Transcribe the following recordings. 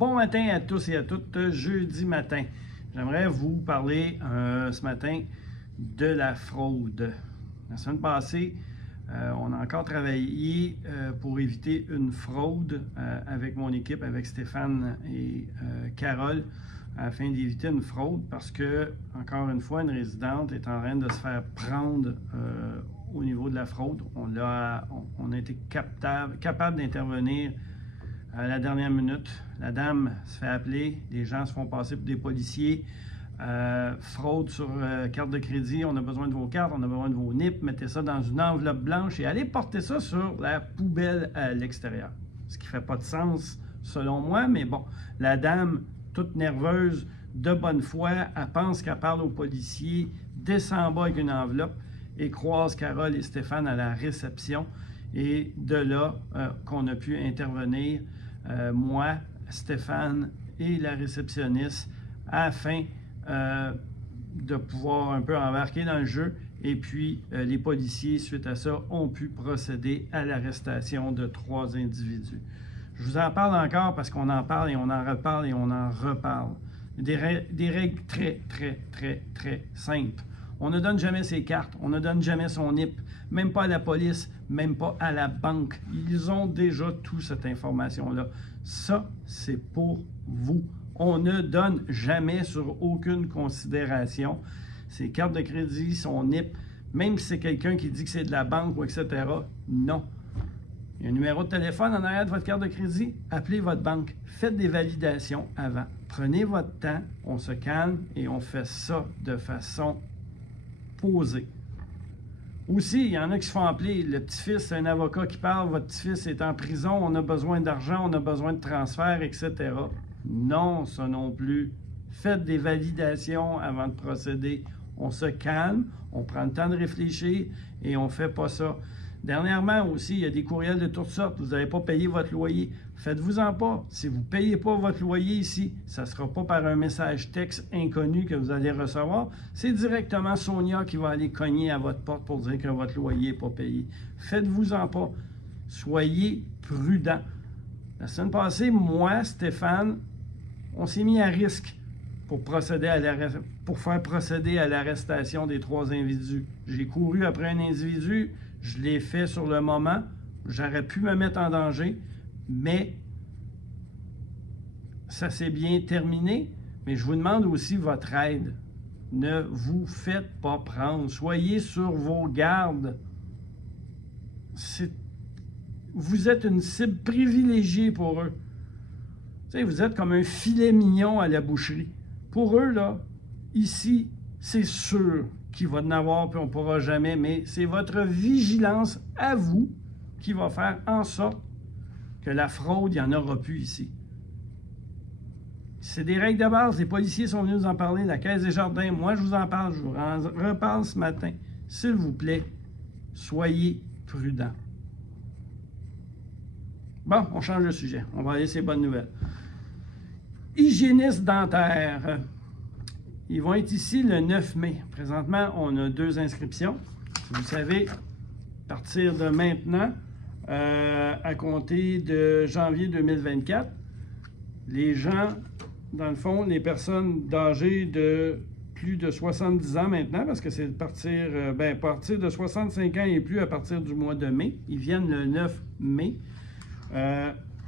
Bon matin à tous et à toutes, jeudi matin. J'aimerais vous parler ce matin de la fraude. La semaine passée, on a encore travaillé pour éviter une fraude avec mon équipe, avec Stéphane et Carole, afin d'éviter une fraude parce que, encore une fois, une résidente est en train de se faire prendre au niveau de la fraude. On a été capable d'intervenir à la dernière minute. La dame se fait appeler, les gens se font passer pour des policiers. Fraude sur carte de crédit, on a besoin de vos cartes, on a besoin de vos NIP, mettez ça dans une enveloppe blanche et allez porter ça sur la poubelle à l'extérieur. Ce qui ne fait pas de sens selon moi, mais bon, la dame, toute nerveuse, de bonne foi, elle pense qu'elle parle aux policiers, descend en bas avec une enveloppe et croise Carole et Stéphane à la réception. Et de là qu'on a pu intervenir, moi, Stéphane et la réceptionniste, afin de pouvoir un peu embarquer dans le jeu. Et puis, les policiers, suite à ça, ont pu procéder à l'arrestation de 3 individus. Je vous en parle encore parce qu'on en parle et on en reparle et on en reparle. Des règles très simples. On ne donne jamais ses cartes, on ne donne jamais son NIP, même pas à la police, même pas à la banque. Ils ont déjà toute cette information-là. Ça, c'est pour vous. On ne donne jamais sur aucune considération ses cartes de crédit, son NIP, même si c'est quelqu'un qui dit que c'est de la banque ou etc. Non. Il y a un numéro de téléphone en arrière de votre carte de crédit. Appelez votre banque. Faites des validations avant. Prenez votre temps, on se calme et on fait ça de façon posée. Aussi, il y en a qui se font appeler. Le petit-fils, c'est un avocat qui parle. Votre petit-fils est en prison. On a besoin d'argent, on a besoin de transfert, etc. Non, ça non plus. Faites des validations avant de procéder. On se calme, on prend le temps de réfléchir et on ne fait pas ça. Dernièrement aussi, il y a des courriels de toutes sortes. Vous n'avez pas payé votre loyer. Faites-vous-en pas. Si vous ne payez pas votre loyer ici, ça ne sera pas par un message texte inconnu que vous allez recevoir. C'est directement Sonia qui va aller cogner à votre porte pour dire que votre loyer n'est pas payé. Faites-vous-en pas. Soyez prudents. La semaine passée, moi, Stéphane, on s'est mis à risque pour faire procéder à l'arrestation des 3 individus. J'ai couru après un individu. Je l'ai fait sur le moment. J'aurais pu me mettre en danger, mais ça s'est bien terminé. Mais je vous demande aussi votre aide. Ne vous faites pas prendre. Soyez sur vos gardes. Vous êtes une cible privilégiée pour eux. Tu sais, vous êtes comme un filet mignon à la boucherie. Pour eux, là, ici, c'est sûr qu'il va en avoir, puis on ne pourra jamais, mais c'est votre vigilance à vous qui va faire en sorte que la fraude, il n'y en aura plus ici. C'est des règles de base. Les policiers sont venus nous en parler, la Caisse des Jardins. Moi, je vous en parle, je vous en reparle ce matin. S'il vous plaît, soyez prudents. Bon, on change de sujet. On va aller sur les bonnes nouvelles. Hygiénistes dentaires. Ils vont être ici le 9 mai. Présentement, on a 2 inscriptions. Vous savez, à partir de maintenant, à compter de janvier 2024, les gens, dans le fond, les personnes âgées de plus de 70 ans maintenant, parce que c'est à partir de 65 ans et plus à partir du mois de mai, ils viennent le 9 mai,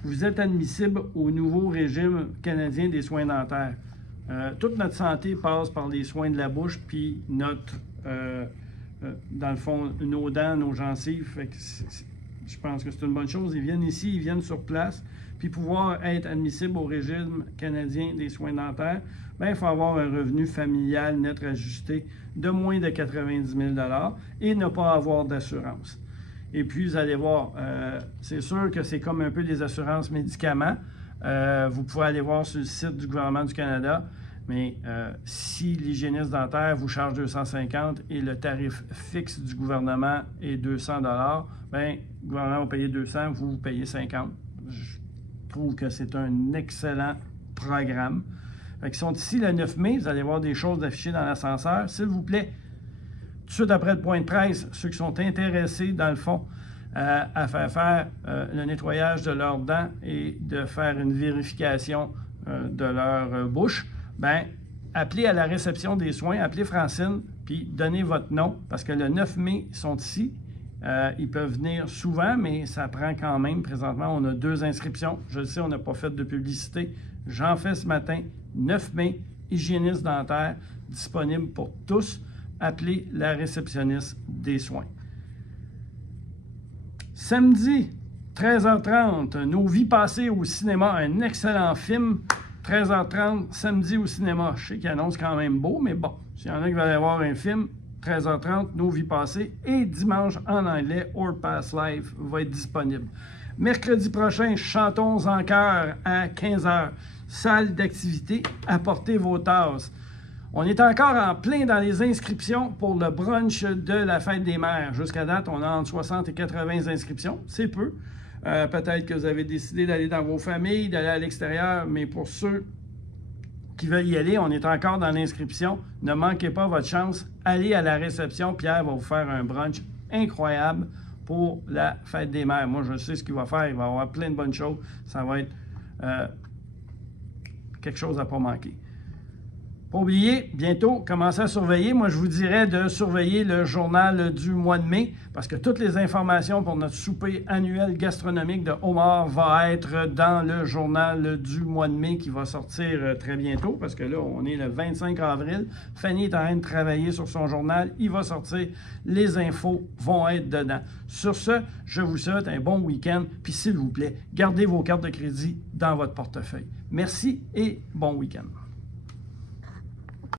vous êtes admissible au nouveau régime canadien des soins dentaires. Toute notre santé passe par les soins de la bouche, puis dans le fond, nos dents, nos gencives. Fait que je pense que c'est une bonne chose. Ils viennent ici, ils viennent sur place, puis pouvoir être admissibles au régime canadien des soins dentaires, bien, il faut avoir un revenu familial net ajusté de moins de 90 000 $ et ne pas avoir d'assurance. Et puis, vous allez voir, c'est sûr que c'est comme un peu des assurances médicaments. Vous pouvez aller voir sur le site du gouvernement du Canada, mais si l'hygiéniste dentaire vous charge 250 et le tarif fixe du gouvernement est 200 $, bien, le gouvernement va payer 200, vous payez 50. Je trouve que c'est un excellent programme. Fait qu'ils sont ici le 9 mai, vous allez voir des choses affichées dans l'ascenseur. S'il vous plaît, tout de suite après le point de presse, ceux qui sont intéressés, dans le fond, à faire le nettoyage de leurs dents et de faire une vérification de leur bouche, bien, appelez à la réception des soins, appelez Francine, puis donnez votre nom, parce que le 9 mai, ils sont ici. Ils peuvent venir souvent, mais ça prend quand même. Présentement, on a 2 inscriptions. Je le sais, on n'a pas fait de publicité. J'en fais ce matin, 9 mai, hygiéniste dentaire, disponible pour tous. Appelez la réceptionniste des soins. Samedi, 13h30, Nos vies passées au cinéma, un excellent film. 13h30, samedi au cinéma. Je sais qu'il annonce quand même beau, mais bon, s'il y en a qui veulent aller voir un film, 13h30, Nos vies passées. Et dimanche, en anglais, Our Past Life va être disponible. Mercredi prochain, Chantons en chœur à 15h. Salle d'activité, apportez vos tasses. On est encore en plein dans les inscriptions pour le brunch de la fête des mères. Jusqu'à date, on a entre 60 et 80 inscriptions. C'est peu. Peut-être que vous avez décidé d'aller dans vos familles, d'aller à l'extérieur, mais pour ceux qui veulent y aller, on est encore dans l'inscription. Ne manquez pas votre chance. Allez à la réception. Pierre va vous faire un brunch incroyable pour la fête des mères. Moi, je sais ce qu'il va faire. Il va avoir plein de bonnes choses. Ça va être quelque chose à ne pas manquer. Pas oublier, bientôt, commencez à surveiller. Moi, je vous dirais de surveiller le journal du mois de mai parce que toutes les informations pour notre souper annuel gastronomique de homard vont être dans le journal du mois de mai qui va sortir très bientôt parce que là, on est le 25 avril. Fanny est en train de travailler sur son journal. Il va sortir. Les infos vont être dedans. Sur ce, je vous souhaite un bon week-end. Puis, s'il vous plaît, gardez vos cartes de crédit dans votre portefeuille. Merci et bon week-end.